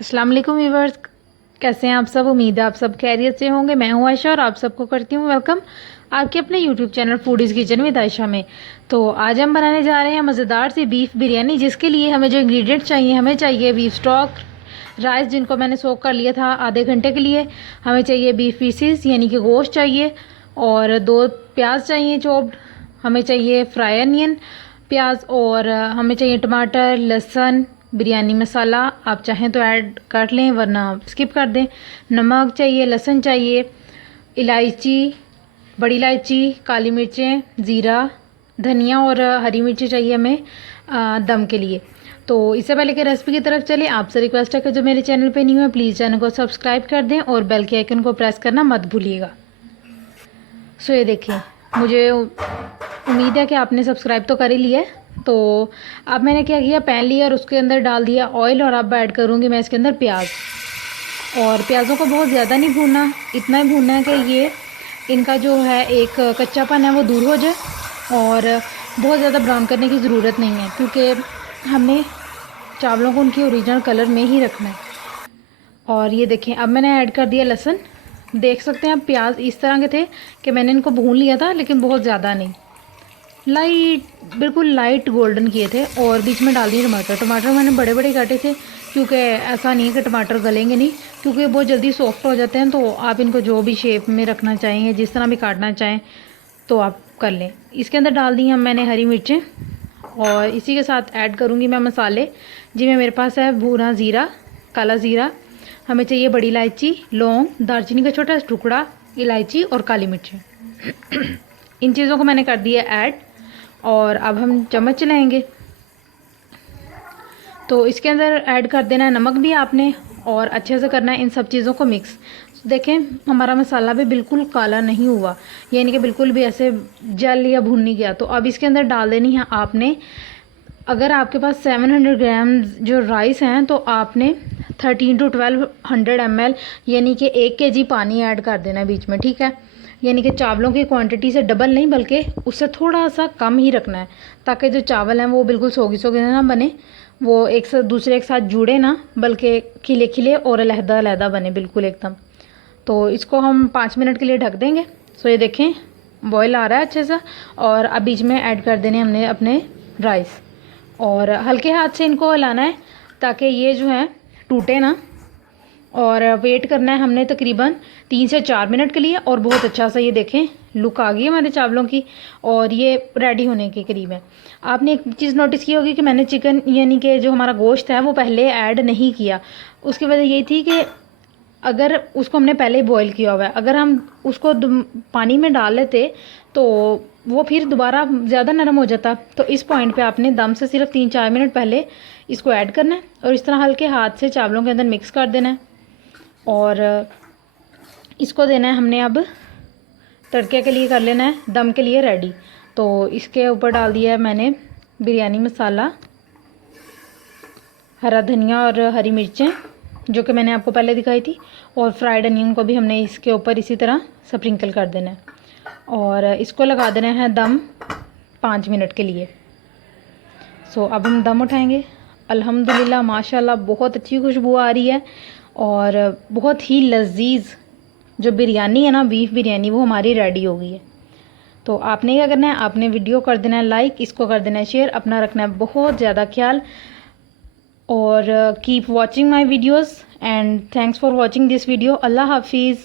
अस्सलाम वालेकुम व्यूअर्स, कैसे हैं आप सब। उम्मीद है आप सब खैरियत से होंगे। मैं हूं आयशा और आप सबको करती हूं वेलकम आपके अपने YouTube channel foodies kitchen with Ayesha में। तो आज हम बनाने जा रहे हैं मज़ेदार सी बीफ बिरयानी, जिसके लिए हमें जो इंग्रेडिएंट चाहिए, हमें चाहिए बीफ स्टॉक, राइस जिनको मैंने सोक कर लिया था आधे घंटे के लिए, हमें चाहिए बीफ पीसीस यानी कि गोश्त चाहिए, और 2 प्याज चाहिए चॉप्ड, हमें चाहिए फ्राई अनियन प्याज, और हमें चाहिए टमाटर, लहसुन, बिरयानी मसाला आप चाहें तो ऐड कर लें वरना स्किप कर दें, नमक चाहिए, लहसुन चाहिए, इलायची, बड़ी इलायची, काली मिर्चें, ज़ीरा, धनिया और हरी मिर्ची चाहिए हमें दम के लिए। तो इससे पहले कि रेसिपी की तरफ चले, आपसे रिक्वेस्ट है कि जो मेरे चैनल पे न्यू है प्लीज़ चैनल को सब्सक्राइब कर दें और बेल के आइकन को प्रेस करना मत भूलिएगा। सो ये देखिए, मुझे उम्मीद है कि आपने सब्सक्राइब तो कर ही लिया है। तो अब मैंने क्या किया, पैन लिया और उसके अंदर डाल दिया ऑयल, और अब ऐड करूँगी मैं इसके अंदर प्याज। और प्याज़ों को बहुत ज़्यादा नहीं भूनना, इतना ही भूनना है कि ये इनका जो है एक कच्चापन है वो दूर हो जाए, और बहुत ज़्यादा ब्राउन करने की ज़रूरत नहीं है क्योंकि हमने चावलों को उनकी ओरिजिनल कलर में ही रखना है। और ये देखें, अब मैंने ऐड कर दिया लहसुन। देख सकते हैं अब प्याज इस तरह के थे कि मैंने इनको भून लिया था, लेकिन बहुत ज़्यादा नहीं, लाइट, बिल्कुल लाइट गोल्डन किए थे। और बीच में डाल दिए टमाटर। टमाटर मैंने बड़े बड़े काटे थे क्योंकि ऐसा नहीं है कि टमाटर गलेंगे नहीं, क्योंकि बहुत जल्दी सॉफ्ट हो जाते हैं। तो आप इनको जो भी शेप में रखना चाहेंगे, जिस तरह भी काटना चाहें तो आप कर लें। इसके अंदर डाल दी हम मैंने हरी मिर्चें, और इसी के साथ ऐड करूँगी मैं मसाले, जिनमें मेरे पास है भुना ज़ीरा, काला ज़ीरा, हमें चाहिए बड़ी इलायची, लौंग, दालचीनी का छोटा टुकड़ा, इलायची और काली मिर्चें। इन चीज़ों को मैंने कर दिया ऐड, और अब हम चम्मच चलाएंगे तो इसके अंदर ऐड कर देना है नमक भी आपने, और अच्छे से करना है इन सब चीज़ों को मिक्स। देखें, हमारा मसाला भी बिल्कुल काला नहीं हुआ, यानी कि बिल्कुल भी ऐसे जल या भुन नहीं गया। तो अब इसके अंदर डाल देनी है आपने, अगर आपके पास 700 ग्राम जो राइस हैं तो आपने 13 to 1200 ml यानी कि 1 kg पानी ऐड कर देना है बीच में, ठीक है। यानी कि चावलों की क्वांटिटी से डबल नहीं बल्कि उससे थोड़ा सा कम ही रखना है, ताकि जो चावल हैं वो बिल्कुल सोगी सोगी ना बने, वो एक से दूसरे के साथ जुड़े ना, बल्कि खिले खिले और अलहदा अलहदा बने बिल्कुल एकदम। तो इसको हम 5 मिनट के लिए ढक देंगे। सो ये देखें, बॉयल आ रहा है अच्छे से, और अब बीच में ऐड कर देने हमने अपने राइस, और हल्के हाथ से इनको हिलाना है ताकि ये जो है टूटे ना। और वेट करना है हमने तकरीबन 3 से 4 मिनट के लिए, और बहुत अच्छा सा ये देखें लुक आ गई है हमारे चावलों की, और ये रेडी होने के करीब है। आपने एक चीज़ नोटिस की होगी कि मैंने चिकन यानी कि जो हमारा गोश्त है वो पहले ऐड नहीं किया। उसकी वजह यही थी कि अगर उसको हमने पहले ही बॉईल किया हुआ है, अगर हम उसको पानी में डाल लेते तो वो फिर दोबारा ज़्यादा नरम हो जाता। तो इस पॉइंट पे आपने दम से सिर्फ 3-4 मिनट पहले इसको ऐड करना है, और इस तरह हल्के हाथ से चावलों के अंदर मिक्स कर देना है, और इसको देना है हमने अब तड़के के लिए, कर लेना है दम के लिए रेडी। तो इसके ऊपर डाल दिया है मैंने बिरयानी मसाला, हरा धनिया और हरी मिर्चें जो कि मैंने आपको पहले दिखाई थी, और फ्राइड अनियन को भी हमने इसके ऊपर इसी तरह स्प्रिंकल कर देना है, और इसको लगा देना है दम 5 मिनट के लिए। सो अब हम दम उठाएंगे। अल्हम्दुलिल्लाह माशाल्लाह बहुत अच्छी खुशबू आ रही है, और बहुत ही लजीज जो बिरयानी है ना, बीफ बिरयानी, वो हमारी रेडी हो गई है। तो आपने क्या करना है, आपने वीडियो कर देना है लाइक, इसको कर देना है शेयर, अपना रखना है बहुत ज़्यादा ख्याल, और keep watching my videos, and thanks for watching this video. Allah हाफिज़।